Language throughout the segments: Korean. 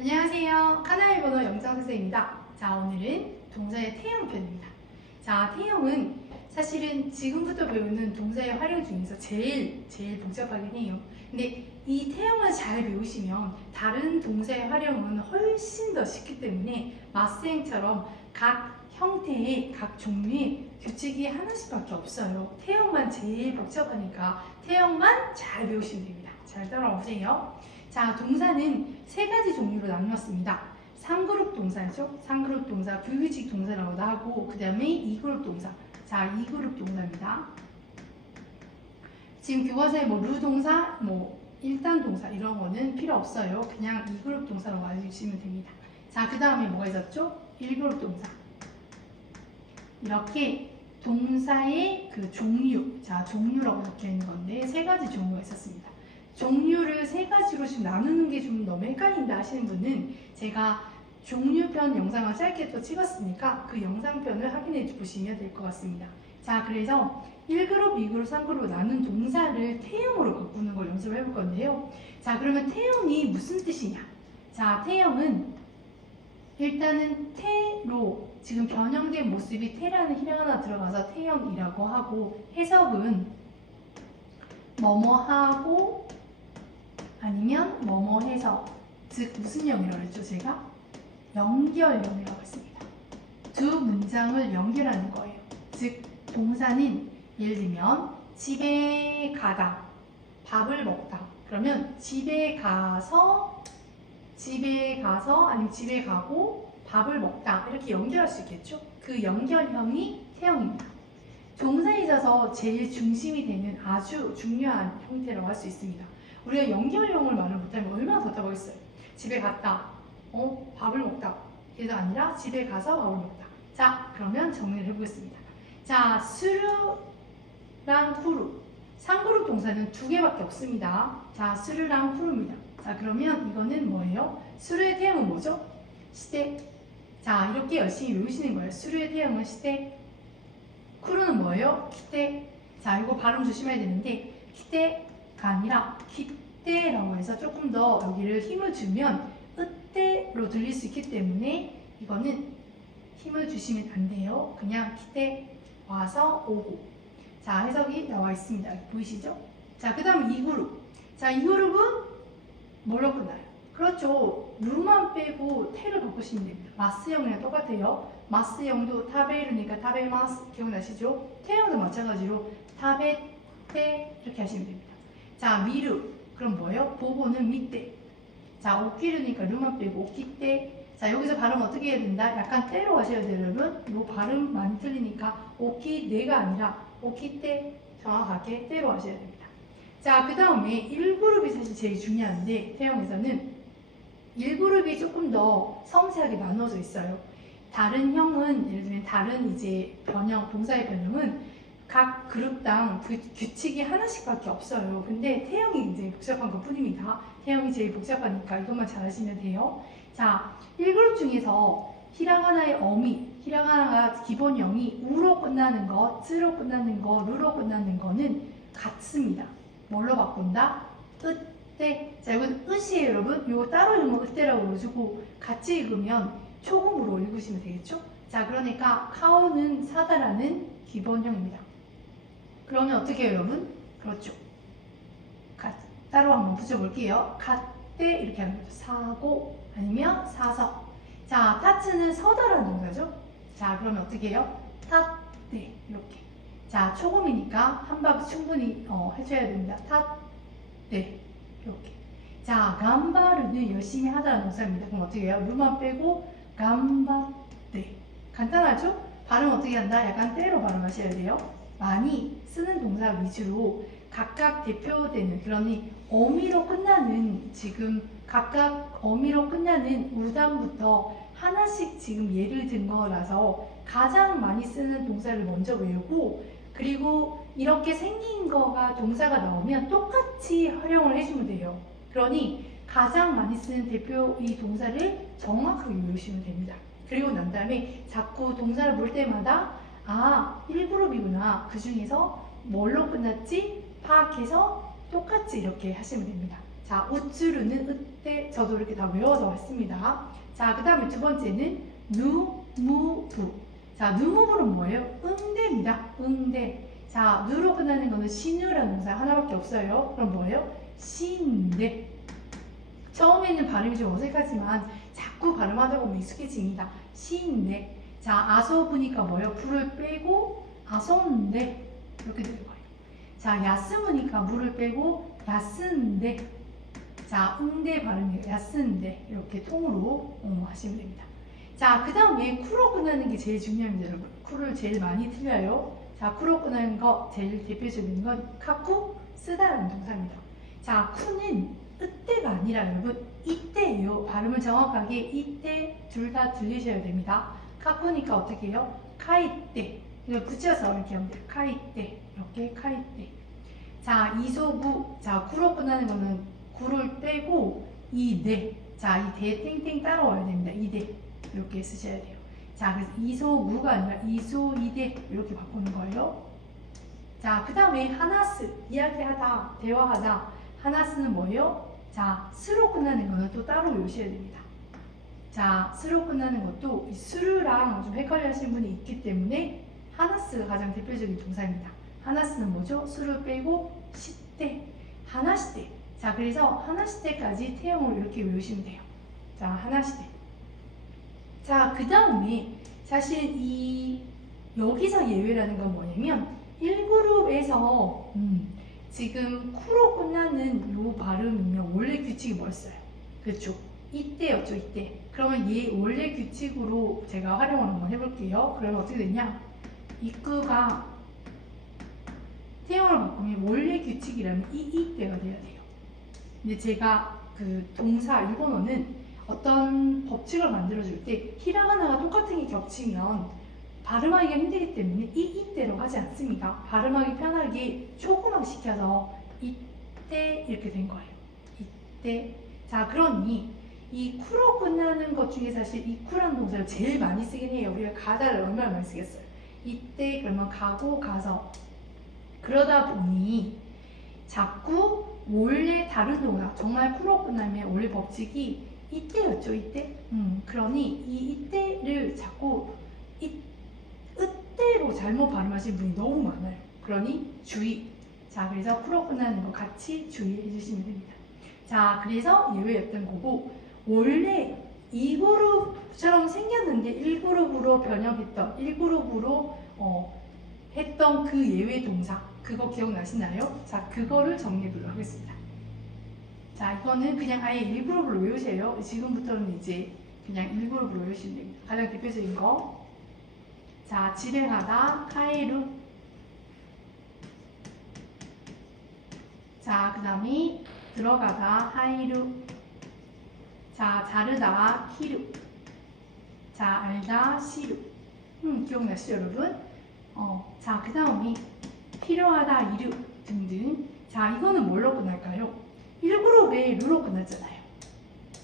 안녕하세요. 카나의 번호 영장선생입니다. 자, 오늘은 동사의 태형편입니다. 자, 태형은 사실은 지금부터 배우는 동사의 활용 중에서 제일 복잡하긴 해요. 근데 이 태형을 잘 배우시면 다른 동사의 활용은 훨씬 더 쉽기 때문에 마스행처럼 각 형태의 각 종류의 규칙이 하나씩밖에 없어요. 태형만 제일 복잡하니까 태형만 잘 배우시면 됩니다. 잘 따라와 보세요. 자, 동사는 세 가지 종류로 나누었습니다. 상그룹 동사죠. 상그룹 동사, 불규칙 동사라고도 하고, 그 다음에 이그룹 동사. 자, 이그룹 동사입니다. 지금 교과서에 루 동사, 일단 동사 이런 거는 필요 없어요. 그냥 이그룹 동사라고 알려주시면 됩니다. 자, 그 다음에 뭐가 있었죠? 1그룹 동사. 이렇게 동사의 그 종류, 자, 종류라고 적혀 있는 건데 세 가지 종류가 있었습니다. 종류를 세 가지로 지금 나누는 게 좀 너무 헷갈린다 하시는 분은 제가 종류편 영상을 짧게 또 찍었으니까 그 영상편을 확인해 보시면 될 것 같습니다. 자, 그래서 1그룹, 2그룹, 3그룹으로 나눈 동사를 태형으로 바꾸는 걸 연습을 해볼 건데요. 자, 그러면 태형이 무슨 뜻이냐? 자, 태형은 일단은 태로 지금 변형된 모습이 태라는 히라가나 들어가서 태형이라고 하고, 해석은 뭐뭐하고 아니면 뭐뭐 해서, 즉 무슨 형이라고 했죠? 제가 연결형이라고 했습니다. 두 문장을 연결하는 거예요. 즉 동사는 예를 들면 집에 가다, 밥을 먹다. 그러면 집에 가서 아니면 집에 가고 밥을 먹다 이렇게 연결할 수 있겠죠? 그 연결형이 태형입니다. 동사에 있어서 제일 중심이 되는 아주 중요한 형태라고 할 수 있습니다. 우리가 연결형을 말을 못하면 얼마나 답답하겠어요. 집에 갔다, 밥을 먹다. 그게 아니라 집에 가서 밥을 먹다. 자, 그러면 정리를 해보겠습니다. 자, 스루랑 후루. 상그룹 동사는 두 개밖에 없습니다. 자, 스루랑 후루입니다. 자, 그러면 이거는 뭐예요? 스루의 태형은 뭐죠? 시대. 자, 이렇게 열심히 외우시는 거예요. 스루의 태형은 시대. 쿠루는 뭐예요? 키테. 자, 이거 발음 조심해야 되는데 키테가 아니라 키테라고 해서 조금 더 여기를 힘을 주면 으떼로 들릴 수 있기 때문에 이거는 힘을 주시면 안 돼요. 그냥 키테 와서 오고. 자, 해석이 나와 있습니다. 보이시죠? 자, 그 다음 2그룹. 자, 2그룹은 뭘로 끝나요? 그렇죠. 루만 빼고 테를 바꾸시면 됩니다. 마스형이랑 똑같아요. 마스형도 타베르니까 타베마스 기억나시죠? 태형도 마찬가지로 타베테 이렇게 하시면 됩니다. 자, 미르. 그럼 뭐예요? 보고는 밑대. 자, 오키르니까 루만 빼고 오키떼. 자, 여기서 발음 어떻게 해야 된다? 약간 떼로 하셔야 돼요, 여러분. 이 발음 많이 틀리니까 오키네가 아니라 오키떼 정확하게 떼로 하셔야 됩니다. 자, 그 다음에 1그룹이 사실 제일 중요한데 태형에서는 1그룹이 조금 더 섬세하게 나눠져 있어요. 다른 형은 예를 들면 다른 이제 변형, 동사의 변형은 각 그룹당 규칙이 하나씩밖에 없어요. 근데 태형이 굉장히 복잡한 것 뿐입니다. 태형이 제일 복잡하니까 이것만 잘 하시면 돼요. 자, 1그룹 중에서 히라가나의 어미, 히라가나가 기본형이 우로 끝나는 거, 쯔로 끝나는 거, 루로 끝나는 거는 같습니다. 뭘로 바꾼다? 으떼. 자, 이건 으시에요, 여러분. 이거 따로 읽으면 으떼라고 그러시고 같이 읽으면 초음으로 읽으시면 되겠죠? 자, 그러니까 카오는 사다라는 기본형입니다. 그러면 어떻게 해요, 여러분? 그렇죠. 따로 한번 붙여볼게요. 갓대 이렇게 하는 거죠. 사고 아니면 사서. 자, 타츠는 서다라는 동사죠. 자, 그러면 어떻게 해요? 탓대 이렇게. 자, 초음이니까 한 박 충분히 해줘야 됩니다. 탓대 이렇게. 자, 간바르는 열심히 하다라는 동사입니다. 그럼 어떻게 해요? 루만 빼고 간바떼. 간단하죠? 발음 어떻게 한다? 약간 때로 발음하셔야 돼요. 많이 쓰는 동사 위주로 각각 대표되는, 그러니 어미로 끝나는, 지금 각각 어미로 끝나는 우단부터 하나씩 지금 예를 든 거라서 가장 많이 쓰는 동사를 먼저 외우고, 그리고 이렇게 생긴 거가 동사가 나오면 똑같이 활용을 해주면 돼요. 그러니 가장 많이 쓰는 대표 이 동사를 정확하게 외우시면 됩니다. 그리고 난 다음에 자꾸 동사를 볼 때마다 1그룹이구나. 그 중에서 뭘로 끝났지? 파악해서 똑같이 이렇게 하시면 됩니다. 자, 우츠루는 으때. 저도 이렇게 다 외워서 왔습니다. 자, 그 다음에 두 번째는 누무부. 자, 누무부는 뭐예요? 응대입니다. 응대. 자, 누로 끝나는 거는 신우라는 동사 하나밖에 없어요. 그럼 뭐예요? 신대. 처음에는 발음이 좀 어색하지만 자꾸 발음하다 보면 익숙해집니다. 신대. 자, 아소부니까 뭐예요? 불을 빼고 아소인데 이렇게 되는 거예요. 자, 야스무니까 물을 빼고 야스인데. 자, 응대 발음이에요. 야스인데 이렇게 통으로 하시면 됩니다. 자, 그 다음에 쿠로 끝나는 게 제일 중요합니다, 여러분. 쿠를 제일 많이 틀려요. 자, 쿠로 끝나는 거 제일 대표적인 건 카쿠 쓰다라는 동사입니다. 자, 쿠는 으때가 아니라 여러분 이때예요. 발음을 정확하게 이때 둘 다 들리셔야 됩니다. 카쿠니까 어떻게 해요? 카이때. 이걸 붙여서 이렇게 하면 돼요. 카이때. 이렇게 카이때. 자, 이소구. 자, 구로 끝나는 거는 구를 빼고 이대. 자, 이 대 땡땡 따라와야 됩니다. 이대. 이렇게 쓰셔야 돼요. 자, 그래서 이소구가 아니라 이소이대 이렇게 바꾸는 거예요. 자, 그 다음에 하나스. 이야기하다, 대화하다. 하나스는 뭐예요? 자, 스로 끝나는 거는 또 따로 외우셔야 됩니다. 자, 스로 끝나는 것도 이 스루랑 좀 헷갈려 하시는 분이 있기 때문에 하나스가 가장 대표적인 동사입니다. 하나스는 뭐죠? 스를 빼고 시대, 하나시대. 자, 그래서 하나시대까지 태형으로 이렇게 외우시면 돼요. 자, 하나시대. 자, 그 다음에 사실 여기서 예외라는 건 뭐냐면 1그룹에서 지금 쿠로 끝나는 요 발음이면 원래 규칙이 뭐였어요? 그렇죠? 이때였죠, 이때. 그러면 얘 원래 규칙으로 제가 활용을 한번 해볼게요. 그러면 어떻게 되냐? 이끄가 태형을 바꾸면 원래 규칙이라면 이때가 돼야 돼요. 근데 제가 그 동사 일본어는 어떤 법칙을 만들어줄 때 히라가나가 똑같은 게 겹치면 발음하기가 힘들기 때문에 이때로 하지 않습니다. 발음하기 편하게 조그맣게 시켜서 이때 이렇게 된 거예요. 이때. 자, 그러니 이 쿠로 끝나는 것 중에 사실 이쿠라는 동사를 제일 많이 쓰긴 해요. 우리가 가다를 얼마나 많이 쓰겠어요. 이때 그러면 가고 가서. 그러다 보니 자꾸 원래 다른 동사, 정말 쿠로 끝나면 원래 법칙이 이때였죠, 이때. 그러니 이때를 자꾸 으때로 잘못 발음하시는 분이 너무 많아요. 그러니 주의. 자, 그래서 쿠로 끝나는 거 같이 주의해 주시면 됩니다. 자, 그래서 예외였던 거고, 원래 2그룹처럼 생겼는데 1그룹으로 변형했던, 1그룹으로 했던 그 예외 동사, 그거 기억나시나요? 자, 그거를 정리해 보도록 하겠습니다. 자, 이거는 그냥 아예 1그룹으로 외우세요. 지금부터는 이제 그냥 1그룹으로 외우시면 됩니다. 가장 대표적인 거. 자, 집에 가다, 카에루. 자, 그 다음에 들어가다, 하이루. 자, 자르다, 히루. 자, 알다, 시루. 기억나시죠, 여러분? 자, 그 다음에 필요하다, 이루 등등. 자, 이거는 뭘로 끝날까요? 1그룹에 루로 끝났잖아요.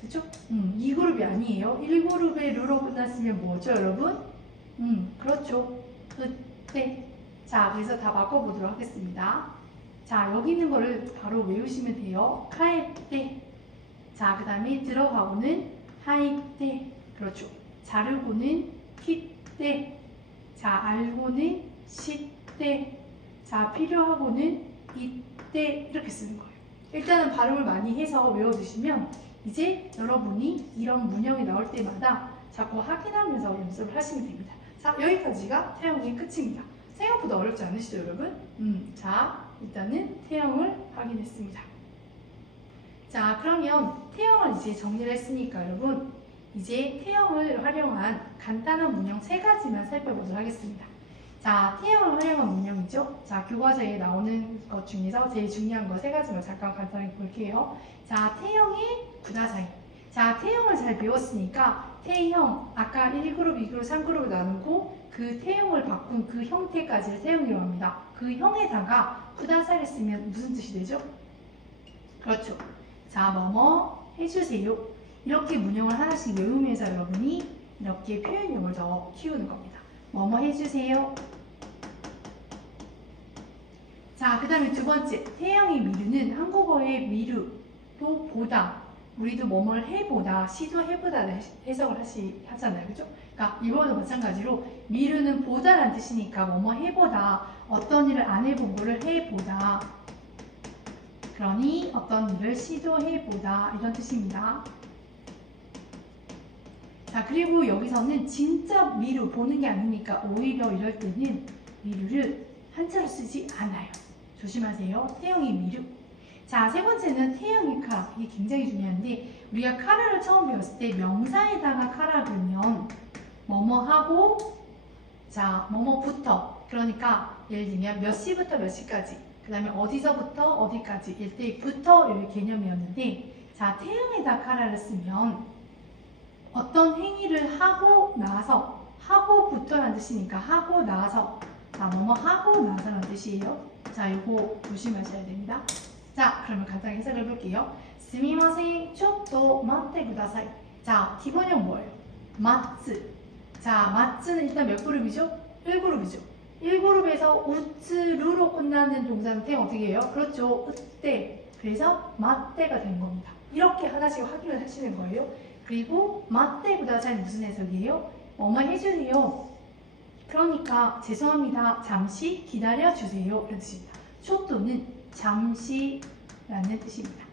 그쵸? 2그룹이 아니에요. 1그룹에 루로 끝났으면 뭐죠, 여러분? 그렇죠. 그때. 자, 그래서 다 바꿔보도록 하겠습니다. 자, 여기 있는 거를 바로 외우시면 돼요. 카에때. 자, 그 다음에 들어가고는 하이때. 그렇죠. 자르고는 키때. 자, 알고는 시때. 자, 필요하고는 이때. 이렇게 쓰는 거예요. 일단은 발음을 많이 해서 외워두시면 이제 여러분이 이런 문형이 나올 때마다 자꾸 확인하면서 연습을 하시면 됩니다. 자, 여기까지가 태형의 끝입니다. 생각보다 어렵지 않으시죠, 여러분? 자, 일단은 태형을 확인했습니다. 자, 그러면 태형을 이제 정리를 했으니까 여러분, 이제 태형을 활용한 간단한 문형 3가지만 살펴보도록 하겠습니다. 자, 태형을 활용한 문형이죠. 자, 교과서에 나오는 것 중에서 제일 중요한 거 3가지만 잠깐 간단하게 볼게요. 자, 태형의 구다사이. 자, 태형을 잘 배웠으니까 태형, 아까 1그룹, 2그룹, 3그룹을 나누고 그 태형을 바꾼 그 형태까지를 태형이라고 합니다. 그 형에다가 구다사이를 쓰면 무슨 뜻이 되죠? 그렇죠. 자, 뭐뭐 해주세요. 이렇게 문형을 하나씩 외우면서 여러분이 이렇게 표현력을 더 키우는 겁니다. 뭐뭐 해주세요. 자, 그 다음에 두 번째, 태형의 미루는 한국어의 미루가 또 보다, 우리도 뭐뭘 해보다, 시도해보다를 해석을 하잖아요. 그죠? 그러니까 이번도 마찬가지로 미루는 보다라는 뜻이니까 뭐뭐 해보다, 어떤 일을 안 해본 거를 해보다. 그러니 어떤 일을 시도해보다 이런 뜻입니다. 자, 그리고 여기서는 진짜 미루 보는 게 아니니까 오히려 이럴 때는 미루를 한자로 쓰지 않아요. 조심하세요. 태형이 미루. 자, 세 번째는 태형의 카라. 이게 굉장히 중요한데 우리가 카라를 처음 배웠을 때 명사에다가 카라 그러면 뭐뭐하고 자, 뭐뭐부터. 그러니까 예를 들면 몇 시부터 몇 시까지. 그 다음에 어디서부터 어디까지. 이때 부터 이 개념이었는데 자, 태형에다 카라를 쓰면 어떤 행위를 하고 나서 하고부터라는 뜻이니까 하고 나서 자, 뭐뭐 하고 나서라는 뜻이에요. 자, 이거 조심하셔야 됩니다. 자, 그러면 간단히 해석을 해볼게요. 스미마셍, ちょっと待ってください. 자, 기본형 뭐예요? 마츠. 자, 마츠는 일단 몇 그룹이죠? 1그룹이죠. 1그룹에서 우츠루로 끝나는 동사는 태 어떻게 해요? 그렇죠. 으때. 그래서 맞때가 된 겁니다. 이렇게 하나씩 확인을 하시는 거예요. 그리고 맞때 구다사는 무슨 해석이에요? 뭐뭐 해주세요. 그러니까 죄송합니다. 잠시 기다려주세요. 이런 뜻입니다. 쇼토는 잠시라는 뜻입니다.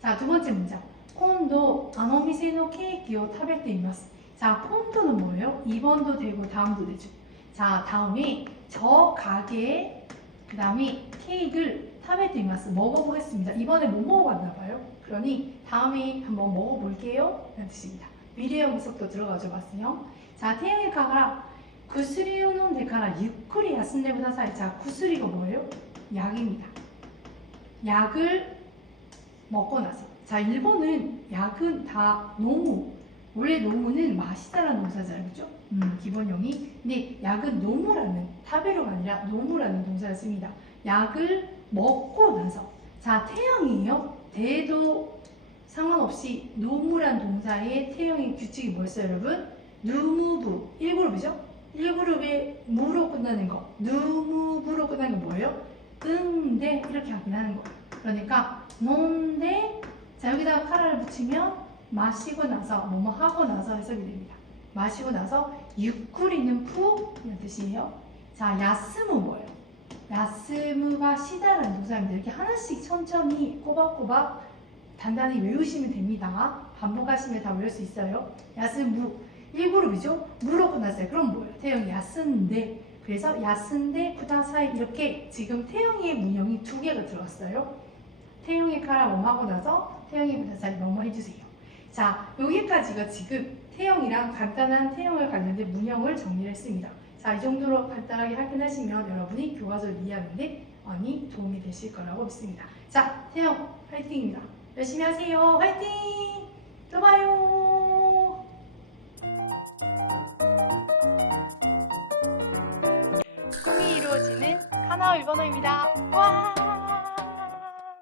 자, 두 번째 문장. 콘도 아노미세노 케이크を食べています. 자, 콘도는 뭐예요? 2번도 되고 다음도 되죠. 자, 다음에 저 가게에 그 다음에 케이크를 食べています. 먹어보겠습니다. 이번에 못 먹어봤나 봐요. 그러니 다음에 한번 먹어볼게요. 라는 뜻입니다. 미래형 해석도 들어가죠. 봤어요? 자, 태양의 가가 구스리を飲んでからゆっくり休んでください. 자, 구스리가 뭐예요? 약입니다. 약을 먹고 나서. 자, 일본은 약은 다 노무. 원래 노무는 마시다라는 동사잖아요. 그죠? 기본형이. 근데 약은 노무라는, 타베로가 아니라 노무라는 동사를 씁니다. 약을 먹고 나서. 자, 태양이에요. 대도 상관없이 노무란 동사의 태형의 규칙이 뭐였어요, 여러분? 누무부 1그룹이죠? 1그룹에 무로 끝나는 거 누무부로 끝나는 거 뭐예요? 네 이렇게 확인하는 거. 그러니까 논데 자 여기다가 카라를 붙이면 마시고 나서 뭐뭐 하고 나서 해석이 됩니다. 마시고 나서 유쿠리는 푸 이런 뜻이에요. 자, 야스무 뭐예요? 야스무가 쉬다라는 동사입니다. 이렇게 하나씩 천천히 꼬박꼬박 단단히 외우시면 됩니다. 반복하시면 다 외울 수 있어요. 야스무 1그룹이죠? 무로 끝났어요. 그럼 뭐예요? 태형이 야스인데 그래서 야스인데 쿠다사이 이렇게 지금 태형의 문형이 두 개가 들어갔어요. 태형의 카라 뭐 하고 나서 태형의 쿠다사이 뭐뭐 해주세요. 자, 여기까지가 지금 태형이랑 간단한 태형을 관련된 문형을 정리를 했습니다. 자, 이 정도로 간단하게 확인하시면 여러분이 교과서를 이해하는데 많이 도움이 되실 거라고 믿습니다. 자, 태형 화이팅입니다. 열심히 하세요. 화이팅! 또 봐요. 꿈이 이루어지는 카나오 일본어입니다. 와!